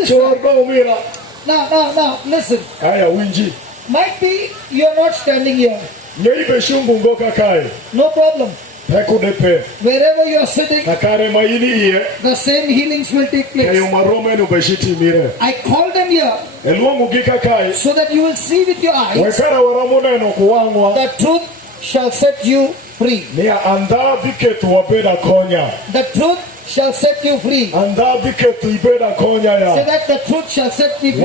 this side. Now, listen. Might be you're not standing here. No problem. Wherever you are sitting, the same healings will take place. I call them here so that you will see with your eyes. The truth shall set you free. The truth shall set you free. So that the truth shall set me free.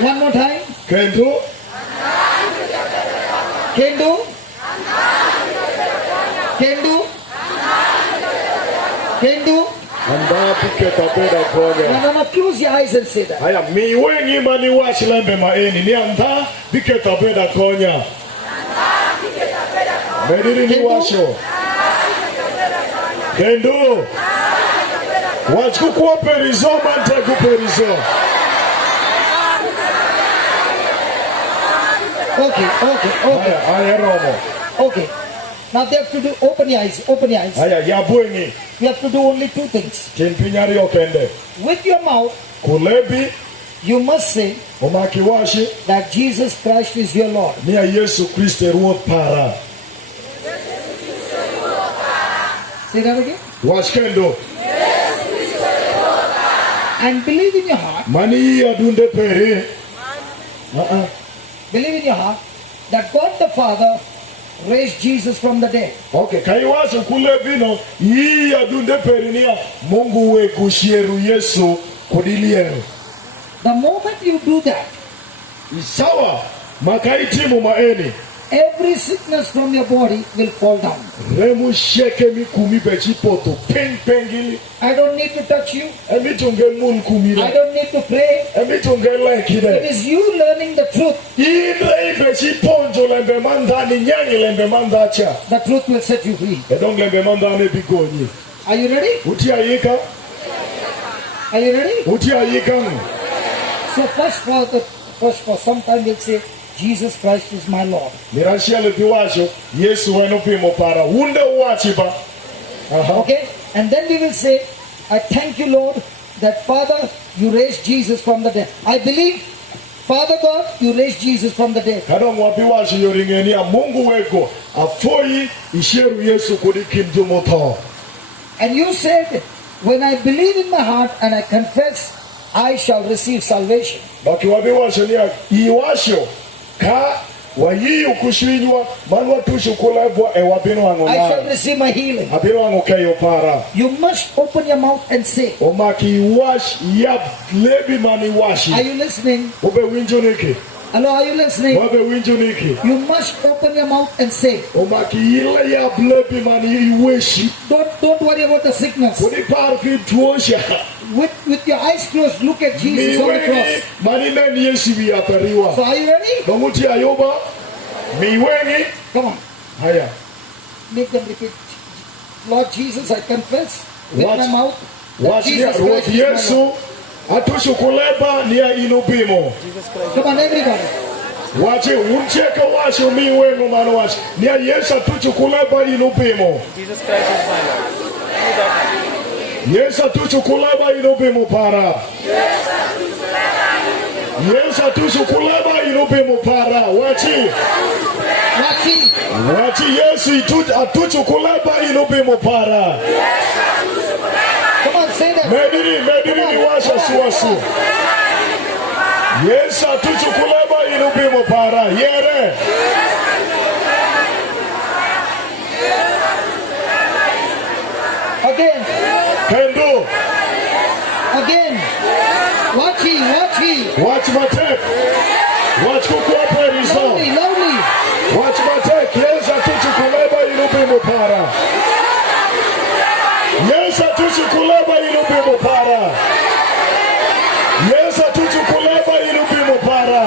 One more time. Kendo. No, close your eyes and say that. Kendo. Okay. Now they have to do, open your eyes. You have to do only two things. With your mouth, you must say that Jesus Christ is your Lord. Say that again. And believe in your heart. Believe in your heart that God the Father raised Jesus from the dead. Okay, kaiwazo kule bino hii adunde perinia Mungu we kushieru Yesu kodiliero. The moment you do that, isawa makaitimu maeni, every sickness from your body will fall down. Remu sheke mikumi bechipoto pengili. I don't need to touch you. I don't need to pray. It is you learning the truth. The truth will set you free. Are you ready? Are you ready? So first for some time we'll say, Jesus Christ is my Lord. Okay? And then we will say, I thank you, Lord, that Father, you raised Jesus from the dead. I believe, Father God, you raised Jesus from the dead. And you said, when I believe in my heart and I confess, I shall receive salvation. I shall receive my healing. You must open your mouth and say. Are you listening? Hello, are you listening? You must open your mouth and say. Don't worry about the sickness. With your eyes closed, look at Jesus on the cross. So are you ready? Come on. Make them repeat. Lord Jesus, I confess with my mouth that Jesus Christ is my Lord. Come on, everybody. Jesus Christ is my Lord. Yes, atuchukuleba inubimo para. Yes, atuchukuleba inubimo para. Wachi. Yes, atuchukuleba inubimo para. Come on, say that. Mediri washa suwasu. Yes, atuchukuleba inubimo para. Yere. Again. Kendo. Again. Watch my tape. Watch kukuapa result. Loudly. Watch my tape. Yes, atuchukuleba inubimo para. Yes, atuchukuleba inubimo para. Yes, atuchukuleba inubimo para.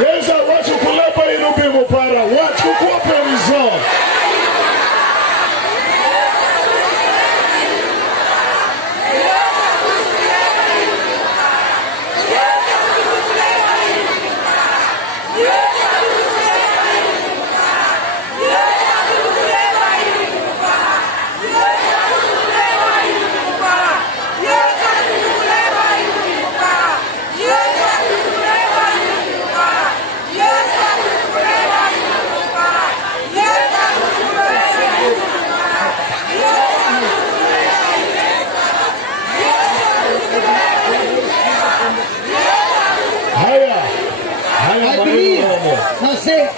Yes, atuchukuleba inubimo para. Watch kukuapa result.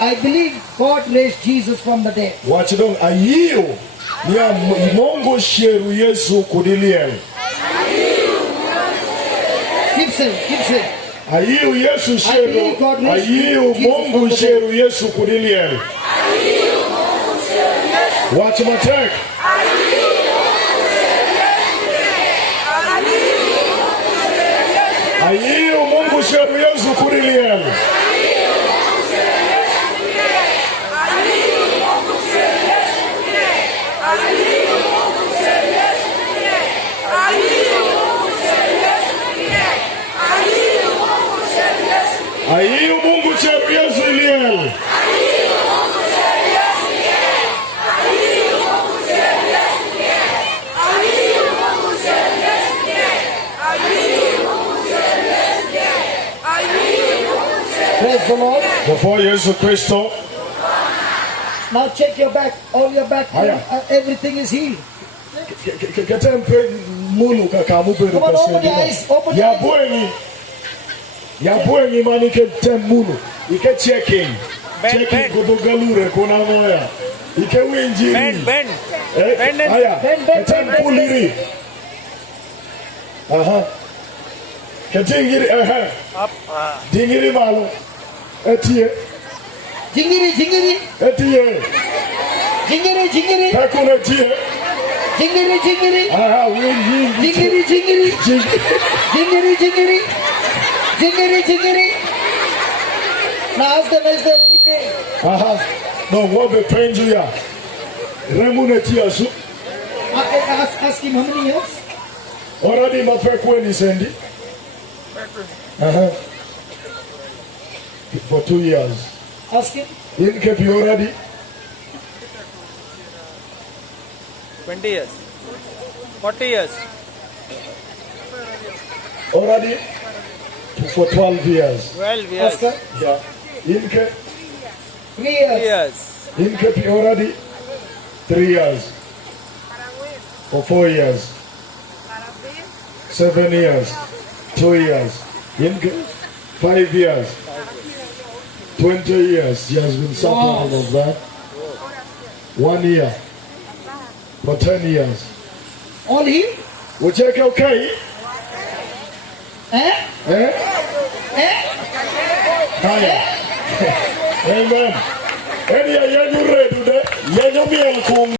I believe God raised Jesus from the dead. Watch it on. Ayiyo ni a Mungu sheru Yesu kudiliel. Keep saying. Ayiyo Yesu sheru. Ayiyo Mungu sheru Yesu kudiliel. Watch my take. Ayiyo Mungu sheru Yesu kudiliel. Ayiyo Mungu sheru Yesu iliel. Praise the Lord. Before Yesu Kristo. Now check your back. All your back. Everything is healed. Come on, open your eyes. Open your eyes. Yabuengi manike temulu. Ike checking. Checking kudugalure kuna moya. Ike winjiri. Bend. Aya. Tempuliri. Aha. Ketingiri. Aha. Up. Dingiri malo. Etie. Jingiri. Etie. Jingiri. Kakuna tie. Jingiri. Aha. Winjiri. Jingiri. Now ask them, is there any pain? Aha. No, what the pain you are? Remune tia su. Ask him how many years? Already mapekweni sendi. For 2 years. Ask him. In Kepi already. 20 years. 40 years. Already for 12 years. 12 years. Ask her. Yeah. In Kepi. 3 years. Years. In Kepi already 3 years. For 4 years. 7 years. 2 years. In Kepi 5 years. 20 years. He has been suffering of that. 1 year. For 10 years. All healed? We check okay? Eh? Haya. Amen. Eni ya yenyu redu de. Yenyu miel kung.